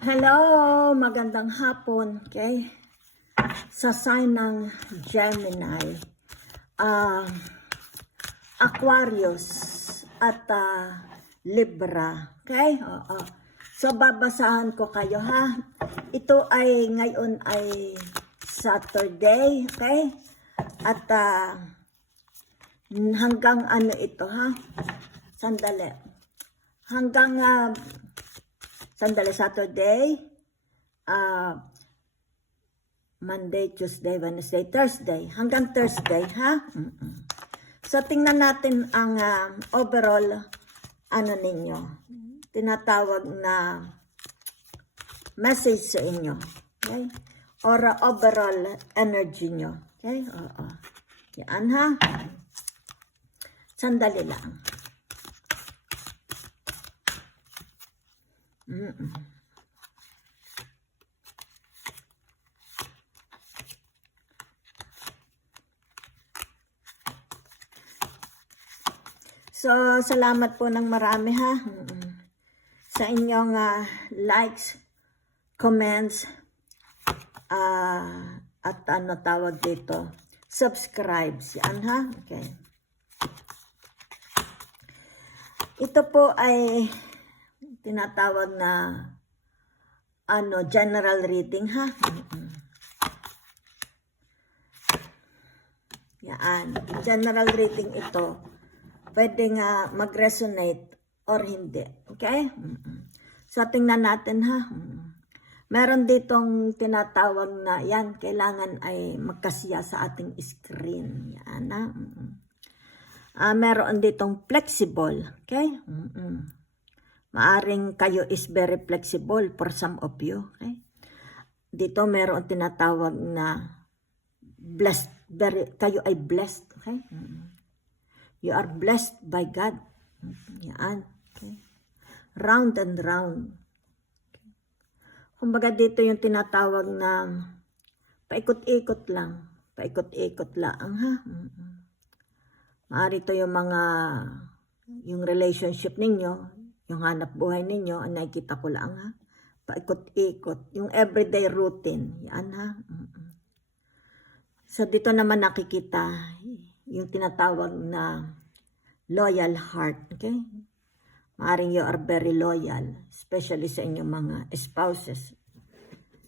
Hello, magandang hapon, okay? Sa sign ng Gemini, Aquarius at Libra, okay? Oo. So babasahan ko kayo ha. Ito ay ngayon ay Saturday, okay? At hanggang ano ito ha? Sandali. Hanggang Saturday, Monday, Tuesday, Wednesday, Thursday. Hanggang Thursday, ha? So, tingnan natin ang overall, ano ninyo, tinatawag na message sa inyo. Okay? Or overall energy nyo. Okay? Oo. Yan, ha? Sandali lang. So, salamat po ng marami ha sa inyong likes, comments, at ano tawag dito, subscribes. Yan ha? Okay. Ito po ay tinatawag na general reading ha. Yan, general reading ito. Pwede nga mag-resonate or hindi. Okay? So tingnan natin ha. Meron ditong tinatawag na yan, kailangan ay magkasiya sa ating screen. Yan ha. Meron ditong flexible. Okay? Maaring kayo is very flexible for some of you. Okay? Dito meron tinatawag na blessed. Kayo ay blessed. Okay? You are blessed by God. Yan. Okay? Round and round. Okay? Kumbaga dito yung tinatawag na paikot-ikot lang. Paikot-ikot lang. Ha? Maari ito yung yung relationship ninyo, yung hanap buhay ninyo, ang nakikita ko lang ha. Paikot-ikot. Yung everyday routine. Yan ha. So dito naman nakikita yung tinatawag na loyal heart. Okay? Maaring you are very loyal. Especially sa inyong mga spouses.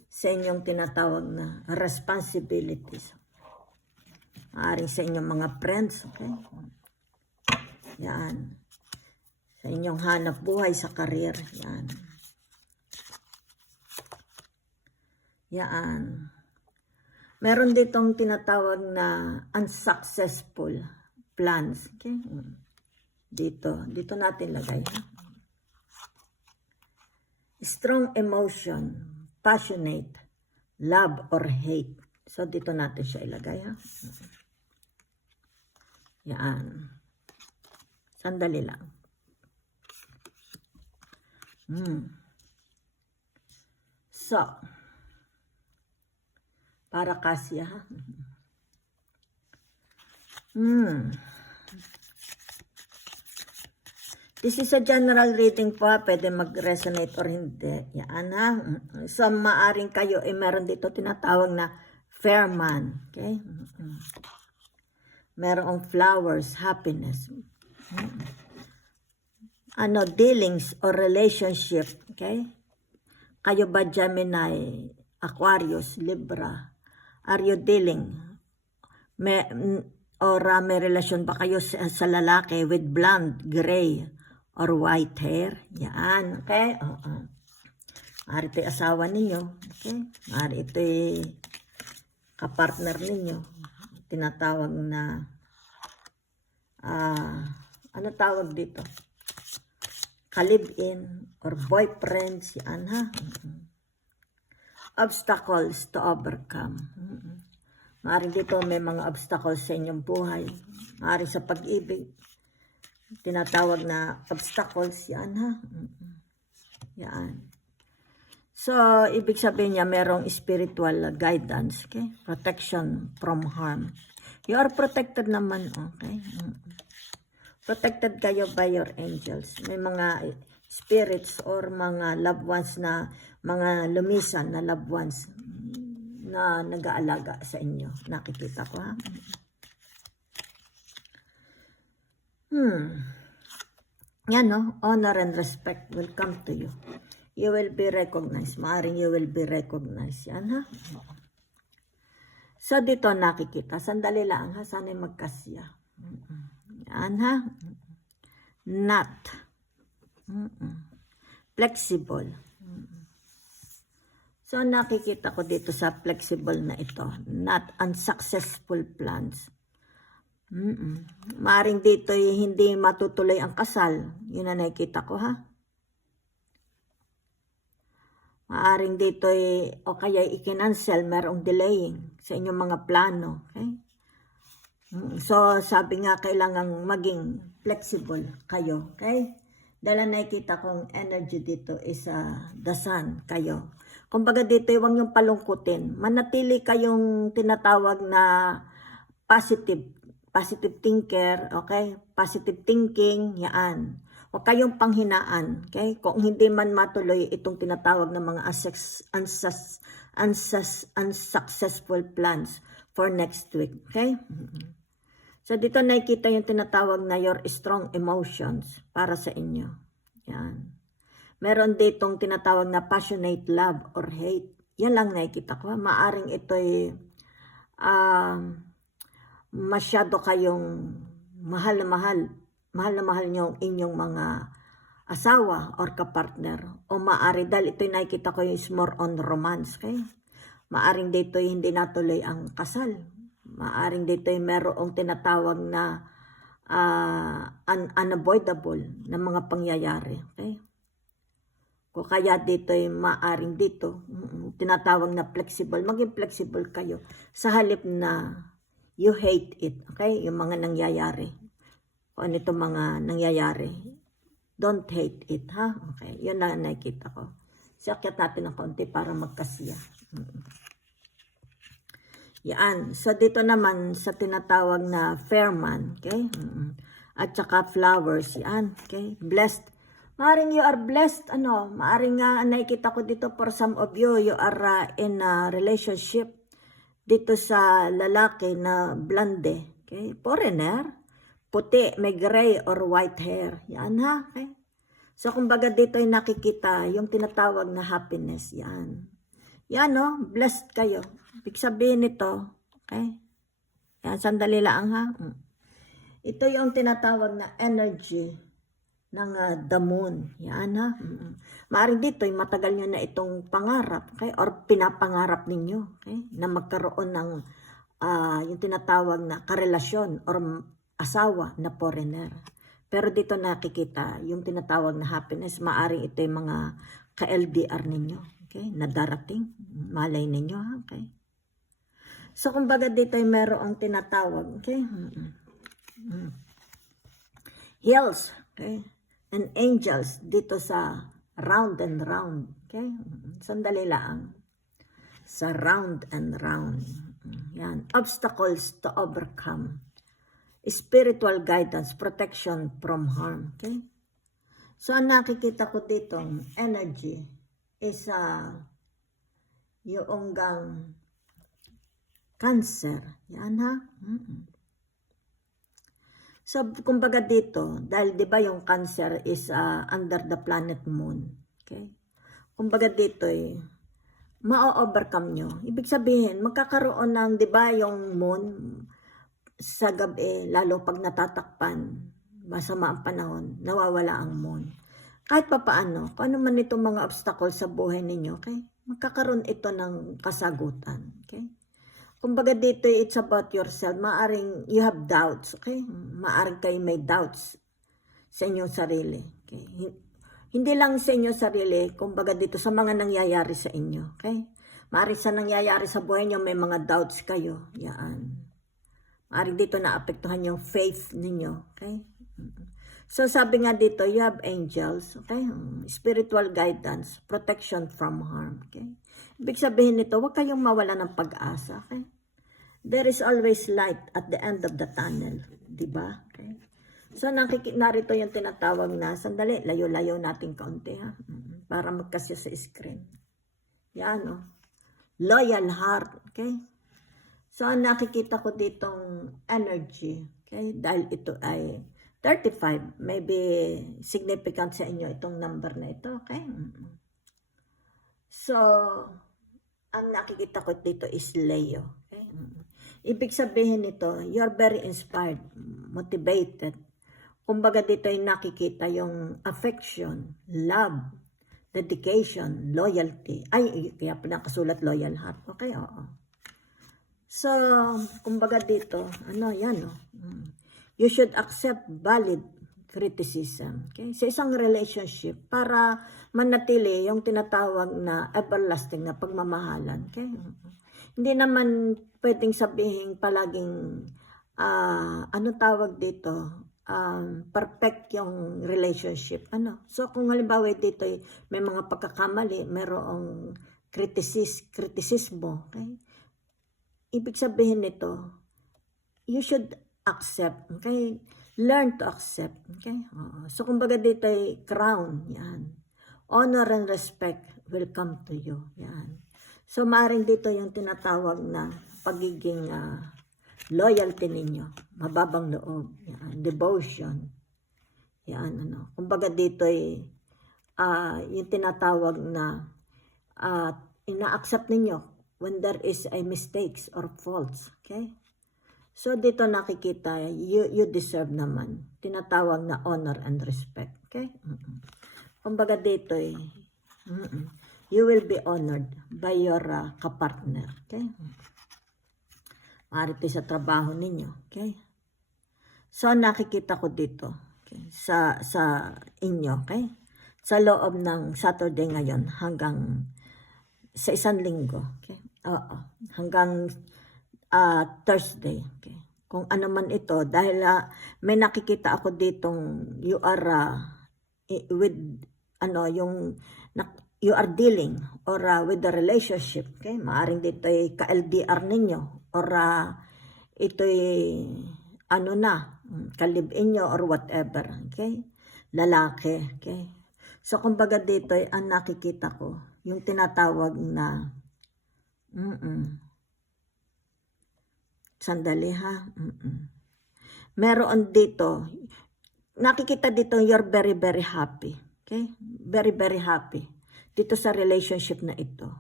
Sa inyong tinatawag na responsibilities. Maaring sa inyong mga friends. Okay? Yan. Sa inyong hanap buhay sa career. Yan. Yan. Meron ditong tinatawag na unsuccessful plans. Okay? Dito natin lagay. Ha? Strong emotion, passionate, love or hate. So, dito natin siya ilagay. Ha? Yan. Sandali lang. So, para kasya ha. This is a general reading po. Pwede mag-resonate or hindi. Yan ha. So, maaring kayo meron dito tinatawag na fair man. Okay? Merong flowers, happiness. Dealings or relationship. Okay? Kayo ba Gemini, Aquarius, Libra? Are you dealing? May relasyon ba kayo sa lalaki with blonde, gray, or white hair? Yan. Okay? Maaari ito'y asawa ninyo. Okay? Maaari ito'y kapartner ninyo. Tinatawag na ano tawag dito? Ka-live-in or boyfriends. Yan ha. Obstacles to overcome. Maaaring dito may mga obstacles sa inyong buhay. Maaaring sa pag-ibig. Tinatawag na obstacles. Yan ha. Yan. So, ibig sabihin niya merong spiritual guidance. Okay? Protection from harm. You are protected naman. Okay? Protected kayo by your angels. May mga spirits or mga loved ones na mga lumisan na loved ones na nag-aalaga sa inyo. Nakikita ko, ha? Yan, no? Honor and respect will come to you. You will be recognized. Maaring you will be recognized. Yan, ha? So, dito nakikita. Sandali lang, ha? Sana'y magkasya. Yan, ha? Not. Flexible. So, nakikita ko dito sa flexible na ito. Not unsuccessful plans. Maaring dito hindi matutuloy ang kasal. Yun na nakikita ko, ha? Maaring dito o kaya ikinansel, merong delaying sa inyong mga plano. Okay? So, sabi nga, kailangan maging flexible kayo. Okay? Dahil nakikita kong energy dito is the sun kayo. Kumbaga dito, huwag niyong palungkutin. Manatili kayong tinatawag na positive thinker, okay? Positive thinking, yan. Huwag kayong panghinaan, okay? Kung hindi man matuloy itong tinatawag ng mga unsuccessful plans for next week, okay? So, dito nakikita yung tinatawag na your strong emotions para sa inyo. Yan. Meron ditong tinatawag na passionate love or hate. Yan lang nakikita ko. Maaring ito'y masyado kayong mahal na mahal nyo inyong mga asawa or kapartner. O maari, dahil ito'y nakikita ko yung is more on romance. Okay? Maaring dito'y hindi natuloy ang kasal. Maaring dito'y merong tinatawag na unavoidable na mga pangyayari. Okay? Kung kaya dito'y maaring dito, tinatawag na flexible. Maging flexible kayo sa halip na you hate it. Okay? Yung mga nangyayari. Kung ano itong mga nangyayari. Don't hate it. Ha? Okay. Yun na nakikita ko. Siyakyat natin ng konti para magkasiya. Yan. So, dito naman sa tinatawag na Fairman. Okay? At saka flowers. Yan. Okay? Blessed. Maaring you are blessed. Maaring nga nakikita ko dito for some of you, you are in a relationship dito sa lalaki na blonde. Okay? Foreigner. Puti, may gray or white hair. Yan, ha? Okay? So, kumbaga dito ay nakikita yung tinatawag na happiness. Yan. Yan, no? Blessed kayo. Ibig sabihin nito, okay? Yan, sandali lang, ha? Ito yung tinatawag na energy ng the moon. Yan, ha? Maaring dito, matagal nyo na itong pangarap, okay? Or pinapangarap ninyo, okay? Na magkaroon ng yung tinatawag na karelasyon or asawa na foreigner. Pero dito nakikita yung tinatawag na happiness. Maaring ito yung mga ka-LDR ninyo, okay? Na darating. Malay ninyo, ha? Okay? So, kumbaga dito ay merong tinatawag, okay? Hills, okay? And angels dito sa round and round, okay? Sandali lang. Sa round and round. Yan. Obstacles to overcome. Spiritual guidance, protection from harm, okay? So, ang nakikita ko dito, energy is yung Cancer. Yan, ha? So, kumbaga dito, dahil di ba yung Cancer is under the planet moon. Okay? Kumbaga dito ma-overcome nyo. Ibig sabihin, magkakaroon ng, di ba yung moon sa gabi, lalo pag natatakpan, masama ang panahon, nawawala ang moon. Kahit pa paano, kung ano man itong mga obstacles sa buhay ninyo, okay? Magkakaroon ito ng kasagutan. Okay? Kumbaga dito, it's about yourself. Maaring you have doubts, okay? Maaring kayo may doubts sa inyong sarili. Okay? Hindi lang sa inyong sarili, kumbaga dito sa mga nangyayari sa inyo, okay? Maaring sa nangyayari sa buhay nyo, may mga doubts kayo. Yan. Maaring dito naapektuhan yung faith ninyo, okay? So sabi nga dito, you have angels, okay? Spiritual guidance, protection from harm, okay? Ibig sabihin nito, huwag kayong mawala ng pag-asa, okay? There is always light at the end of the tunnel, di ba? Okay? So, narito yung tinatawag na, sandali, layo-layo natin kaunti ha. Para magkasya sa screen. Yan o. Loyal heart. Okay? So, nakikita ko ditong energy. Okay? Dahil ito ay 35. Maybe significant sa inyo itong number na ito. Okay? So, ang nakikita ko dito is Leo. Okay? Ibig sabihin nito, you're very inspired, motivated. Kumbaga dito ay nakikita yung affection, love, dedication, loyalty. Ay, kaya pala nakasulat loyal heart. Okay, oo. So, kumbaga dito, ano, yan, oh. You should accept valid criticism. Okay? Sa isang relationship, para manatili yung tinatawag na everlasting na pagmamahalan. Okay? Hindi naman pwedeng sabihin palaging, ano tawag dito, perfect yung relationship. Ano? So, kung halimbawa dito may mga pagkakamali, mayroong kritisismo. Okay? Ibig sabihin nito, you should accept. Okay? Learn to accept. Okay? So, kumbaga dito ay crown. Yan. Honor and respect will come to you. Yan. So, maaaring dito yung tinatawag na pagiging loyalty ninyo. Mababang loob. Yan. Devotion. Yan. Ano. Kumbaga dito ay yung tinatawag na ina-accept ninyo when there is a mistakes or faults. Okay? So, dito nakikita, you deserve naman. Tinatawag na honor and respect. Okay? Kumbaga dito you will be honored by your kapartner. Okay? Maaaring sa trabaho ninyo. Okay? So, nakikita ko dito. Okay? Sa inyo. Okay? Sa loob ng Saturday ngayon hanggang sa isang linggo. Okay? Oo. Hanggang Thursday. Okay. Kung ano man ito, dahil may nakikita ako ditong you are with you are dealing or with the relationship. Okay? Maaring dito ay ka-LDR ninyo or ito ay ka-live-in nyo or whatever. Okay? Lalaki. Okay? So, kumbaga dito ay ang nakikita ko, yung tinatawag na sandali ha. Meron dito, nakikita dito, you're very, very happy. Okay? Very, very happy. Dito sa relationship na ito.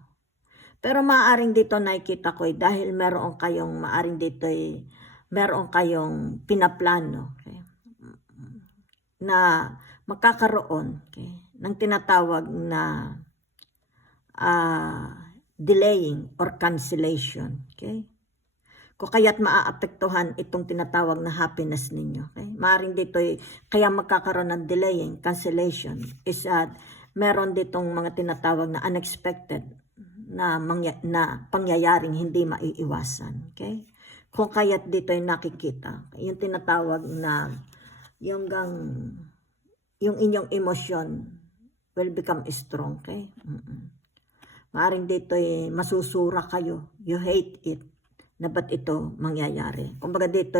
Pero maaaring dito nakikita ko dahil meron kayong pinaplano. Okay? Na magkakaroon ng tinatawag na delaying or cancellation. Okay? Kung kaya't maaapektuhan itong tinatawag na happiness ninyo. Okay? Maaring dito kaya magkakaroon ng delaying, cancellation, is meron ditong mga tinatawag na unexpected na pangyayaring hindi maiiwasan. Okay? Kung kaya't dito nakikita, yung tinatawag na yung inyong emosyon will become strong. Okay? Maaring dito masusura kayo. You hate it. Na ba't ito mangyayari? Kumbaga dito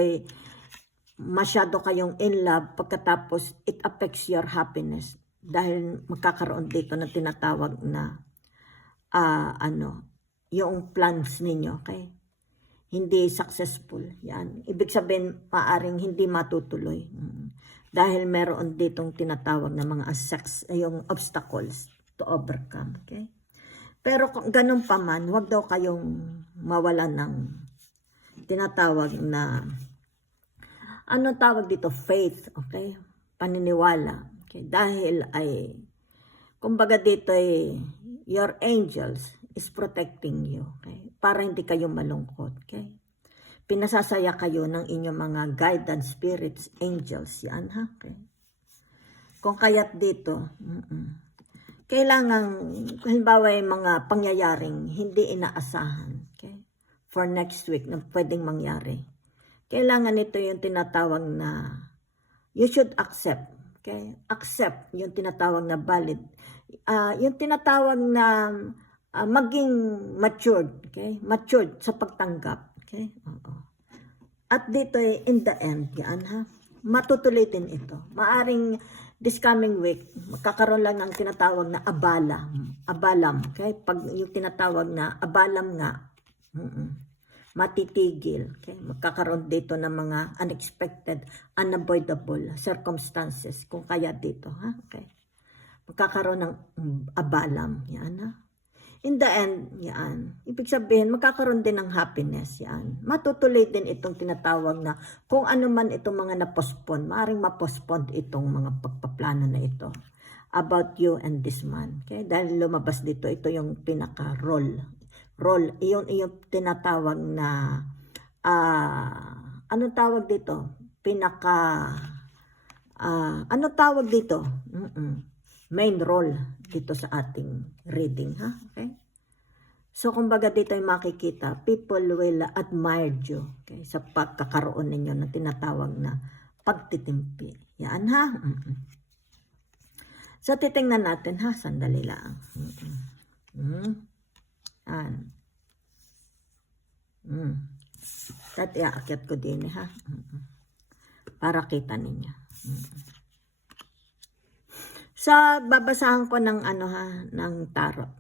masyado kayong in love pagkatapos it affects your happiness dahil magkakaroon dito ng tinatawag na yung plans ninyo, okay? Hindi successful. Yan. Ibig sabihin, maaring hindi matutuloy. Dahil meron ditong tinatawag na mga yung obstacles to overcome, okay? Pero kung ganun pa man, huwag daw kayong mawala ng tinatawag na tawag dito, faith, okay? Paniniwala. Okay? Dahil kumbaga dito your angels is protecting you, okay? Para hindi kayo malungkot, okay? Pinasasaya kayo ng inyong mga guidance spirits, angels, yan ha, okay? Kung kaya't dito, kailangan, halimbawa yung mga pangyayaring hindi inaasahan, okay? For next week na pwedeng mangyari. Kailangan ito yung tinatawag na you should accept. Okay? Accept yung tinatawag na valid. Yung tinatawag na maging matured. Okay? Matured sa pagtanggap. Okay? At dito in the end, yan ha. matutuloy din ito. Maaring this coming week, magkakaroon lang ng tinatawag na abalam. Okay? Pag yung tinatawag na abalam nga, matitigil. Okay? Magkakaroon dito ng mga unexpected, unavoidable circumstances. Kung kaya dito. Ha? Okay? Magkakaroon ng abalam. Yan ha. In the end, yan. Ibig sabihin, magkakaroon din ng happiness, yan. Matutuloy din itong tinatawag na kung ano man itong mga na-postpone, maaaring ma-postpone itong mga pagpaplano na ito about you and this man. Okay? Dahil lumabas dito, ito yung pinaka-role. Iyon tinatawag na, anong tawag dito? Anong tawag dito? Main role dito sa ating reading, ha? Okay? So, kumbaga dito ay makikita, people will admire you, okay? Sa pagkakaroon ninyo na tinatawag na pagtitimpi. Yan, ha? So, titingnan natin, ha? Sandali lang. Yan. At iaakit ko din, ha? Para kita ninyo. So, babasahan ko ng ng tarot.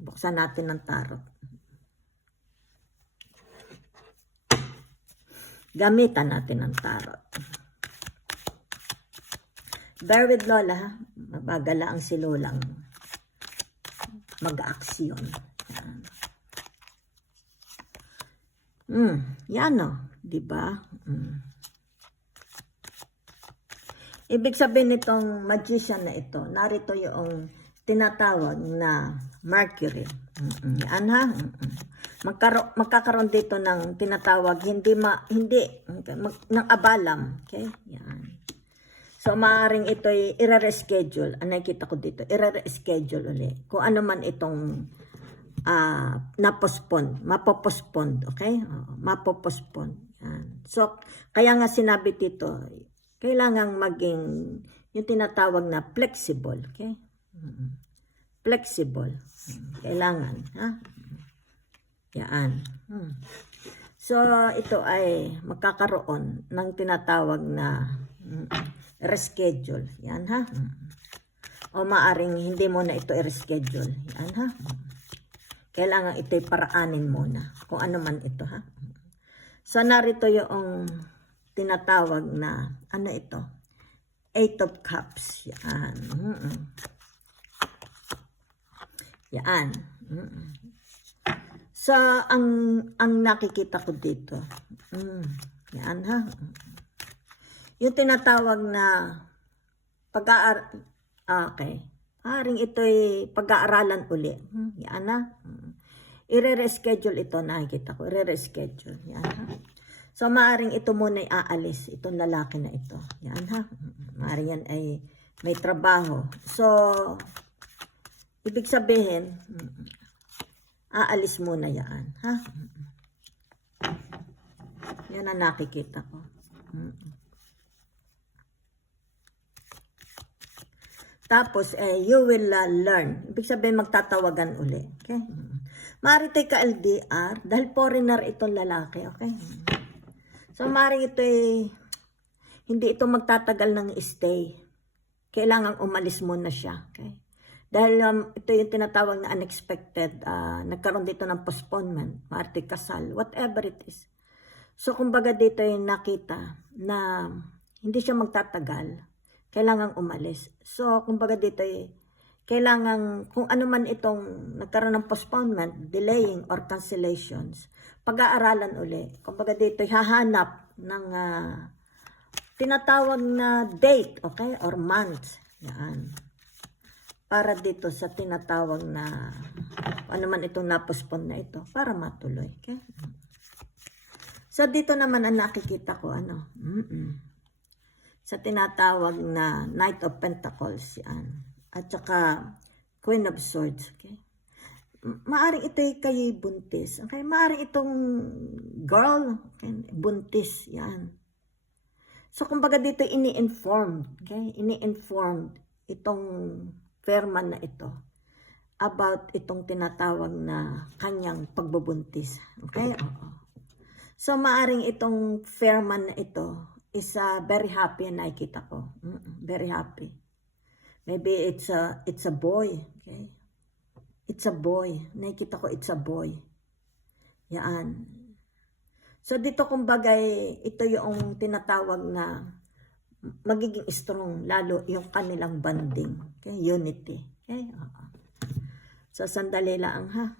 Buksan natin ng tarot. Gamitan natin ng tarot. Bear with Lola, ha? Mabagala ang si Lolang mag-aksyon. Yan o, diba? Ibig sabihin nitong magician na ito, narito yung tinatawag na Mercury. Yan ha. Magkakaroon dito ng tinatawag ng abalam. Okay? Yan. So maaaring ito ay i-reschedule. Ano nakikita ko dito? I-reschedule ulit. Kung ano man itong na-postpone, mapopospone. Okay? Mapopospone. Yan. So kaya nga sinabi dito, kailangang maging yung tinatawag na flexible. Okay? Flexible. Kailangan. Ha? Yan. So, ito ay magkakaroon ng tinatawag na reschedule. Yan ha. O maaring hindi mo na ito i-reschedule. Yan ha. Kailangan ito'y paraanin muna. Kung ano man ito ha. So, narito yung tinatawag na, ano ito? 8 of Cups. Yan. Yan. So, ang nakikita ko dito. Yan ha. Yung tinatawag na okay. Haring ito'y pag-aaralan uli. Yan ha. I-reschedule ito. Nakikita ko. I-reschedule. Yan ha. So, maaaring ito muna ay aalis. Itong lalaki na ito. Yan ha. Maaaring yan ay may trabaho. So, ibig sabihin, aalis muna yan. Ha? Yan ang nakikita ko. Tapos, you will learn. Ibig sabihin, magtatawagan uli. Okay? Maaaring ito'y ka-LDR dahil foreigner itong lalaki. Okay? So, maaaring ito'y hindi ito magtatagal ng stay. Kailangang umalis muna siya. Okay? Dahil ito yung tinatawag na unexpected. Nagkaroon dito ng postponement. Maaaring kasal. Whatever it is. So, kumbaga dito yung nakita na hindi siya magtatagal. Kailangang umalis. So, kumbaga dito kailangan kung ano man itong nagkaroon ng postponement, delaying or cancellations, pag-aaralan uli. Kumbaga dito hahanap ng tinatawag na date, okay? Or month. Yan. Para dito sa tinatawag na ano man itong na-postpone na ito, para matuloy. Okay? So, dito naman ang nakikita ko, sa tinatawag na Knight of Pentacles, yan. At saka Queen of Swords, okay? Maaring ito'y kayo'y buntis, okay? Maaring itong girl, okay? Buntis, yan. So, kumbaga dito ini-informed, okay? Ini-informed itong firma na ito about itong tinatawag na kanyang pagbubuntis, okay? Oo. So, maaring itong firma na ito is very happy na nakikita ko. Very happy. Maybe it's a boy. Okay? It's a boy. Nakikita ko it's a boy. Yan. So dito kumbagay, ito yung tinatawag na magiging strong, lalo yung kanilang bonding. Okay? Unity. Okay? So sandali lang ha.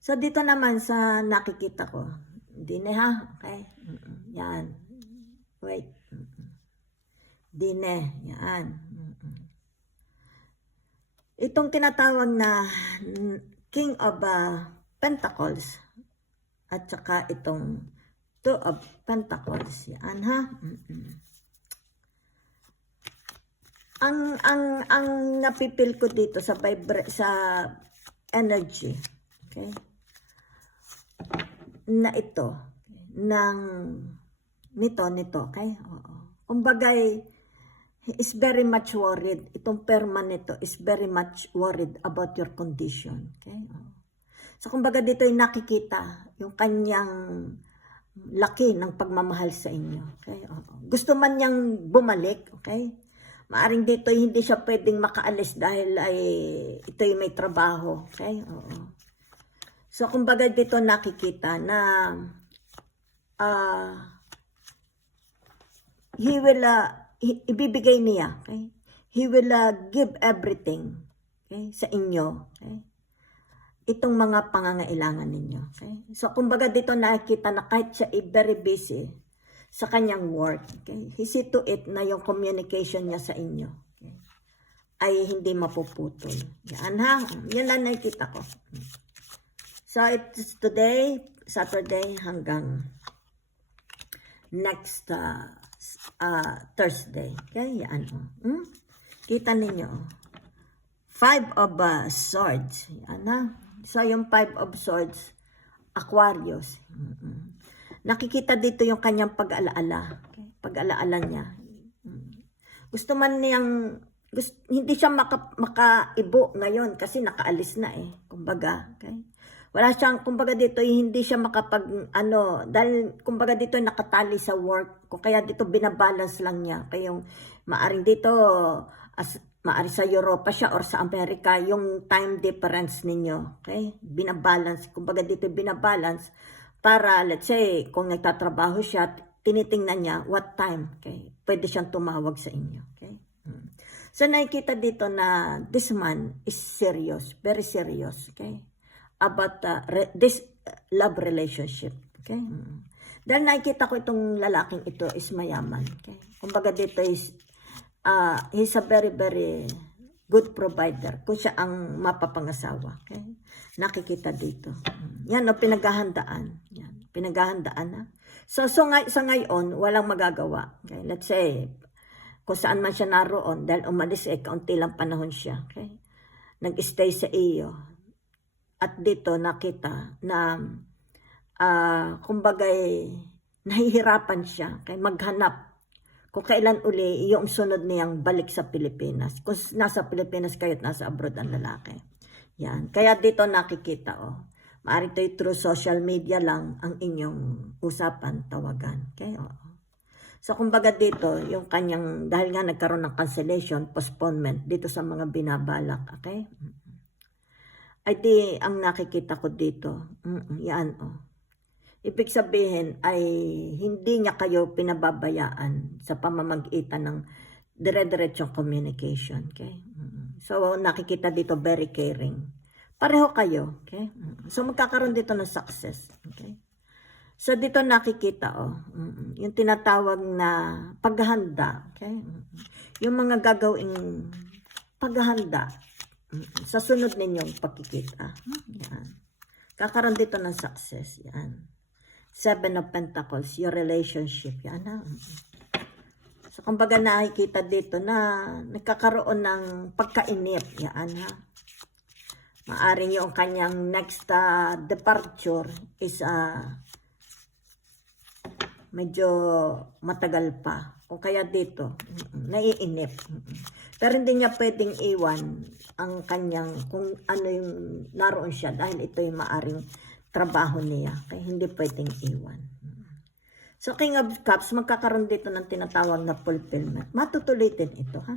So dito naman sa nakikita ko, dine ha. Okay? Yan. Wait. Dine. Yan. Itong tinatawag na King of Pentacles at saka itong Two of Pentacles. Yan ha. Ang napipil ko dito sa sa energy. Okay? Na ito ng nito, okay? Oo. Kumbagay, he is very much worried. Itong permanent is very much worried about your condition. Okay? So, kumbaga dito yung nakikita yung kanyang laki ng pagmamahal sa inyo. Okay? Gusto man niyang bumalik. Okay? Maaring dito hindi siya pwedeng makaalis dahil ay ito yung may trabaho. Okay? Oo. So, kumbaga dito nakikita na he will ibibigay niya, okay? He will give everything, okay, sa inyo, okay? Itong mga pangangailangan ninyo, okay? So kumbaga dito nakikita na kahit siya very busy sa kanyang work, okay? He see to it na yung communication niya sa inyo, okay, ay hindi mapuputol. Yan ha, yan lang nakikita ko. So it's today, Saturday hanggang next Thursday. Okay, yan o. Kita ninyo. 5 of Swords. Yan na. So, yung 5 of Swords, Aquarius. Nakikita dito yung kanyang pag-alaala. Okay? Pag-alaala niya. Gusto man niyang, hindi siya makaibo ngayon kasi nakaalis na eh. Kumbaga, okay? Wala siyang, kumbaga dito, hindi siya dahil kumbaga dito nakatali sa work, kung kaya dito binabalance lang niya. Kaya yung maaring dito, maaring sa Europa siya or sa Amerika, yung time difference ninyo, okay? Binabalance, kumbaga dito binabalance, para let's say, kung nagtatrabaho siya, tinitingnan niya what time, okay? Pwede siyang tumawag sa inyo, okay? So nakikita dito na this man is serious, very serious, okay? About this love relationship. Okay? Dahil nakikita ko itong lalaking ito is mayaman. Okay? Kumbaga dito is he's a very, very good provider. Kung siya ang mapapangasawa. Okay? Nakikita dito. Yan o, pinaghahandaan. Yan, pinaghahandaan na. So sa ngayon, walang magagawa. Okay? Let's say, kung saan man siya naroon, dahil umalis kaunti lang panahon siya. Okay? Nag-stay sa iyo. At dito nakita na kumbagay nahihirapan siya kay maghanap kung kailan uli yung sunod niyang balik sa Pilipinas. Kung nasa Pilipinas kayo at nasa abroad ang lalaki. Yan. Kaya dito nakikita maaari ito through social media lang ang inyong usapan, tawagan. Okay? So kumbaga dito yung kanyang, dahil nga nagkaroon ng cancellation, postponement dito sa mga binabalak. Okay? Ay di, ang nakikita ko dito, yan Ibig sabihin ay hindi niya kayo pinababayaan sa pamamagitan ng dire-diretsong communication. Okay? So nakikita dito very caring. Pareho kayo. Okay? So magkakaroon dito ng success. Okay? So dito nakikita yung tinatawag na paghahanda. Okay? Yung mga gagawing paghahanda sa sunod ninyong pagkikita. Yan. Kakaroon dito ng success. Yan. 7 of Pentacles, your relationship. Yan ha. So, kumbaga nakikita dito na nagkakaroon ng pagkainip. Yan ha. Maaring yung kanyang next departure is medyo matagal pa. O kaya dito, naiinip. Pero hindi niya pwedeng iwan ang kanyang, kung ano yung naroon siya, dahil ito yung maaring trabaho niya. Kaya hindi pwedeng iwan. So, King of Cups, magkakaroon dito ng tinatawag na fulfillment. Matutuloy din ito, ha?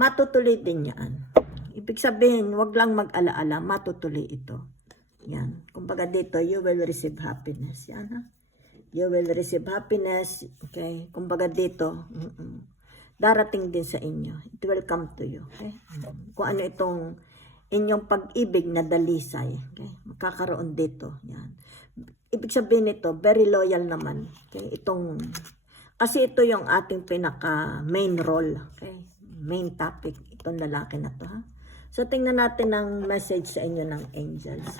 Matutuloy din yan. Ibig sabihin, wag lang mag-alaala, matutuloy ito. Yan. Kumbaga dito, you will receive happiness. Yan, ha? You will receive happiness. Okay? Kumbaga dito, darating din sa inyo. It will come to you. Okay? Kung ano itong inyong pag-ibig na dalisay. Okay? Magkakaroon dito. Yan. Ibig sabihin nito, very loyal naman. Okay? Kasi ito yung ating pinaka main role. Okay? Main topic. Itong lalaki na to, ha? So, tingnan natin ang message sa inyo ng angels.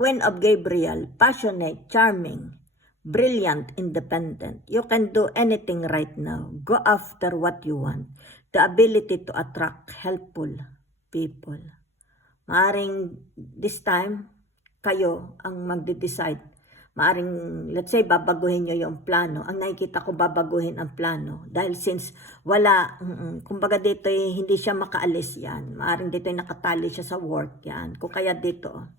Queen of Gabriel, passionate, charming, brilliant, independent. You can do anything right now. Go after what you want. The ability to attract helpful people. Maaring this time, kayo ang magde-decide. Maaring, let's say, babaguhin nyo yung plano. Ang nakikita ko, babaguhin ang plano. Dahil since wala, kumbaga dito hindi siya makaalis yan. Maaring dito nakatali siya sa work yan. Kung kaya dito,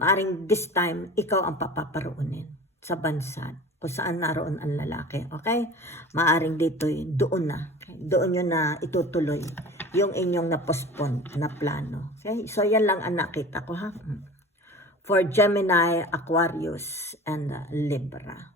maaring this time, ikaw ang papaparuunin sa bansa. Kung saan naroon ang lalaki. Okay? Maaring dito, doon na. Okay? Doon nyo na itutuloy yung inyong na-postpone na plano. Okay? So, yan lang ang nakita ko, ha? For Gemini, Aquarius, and Libra.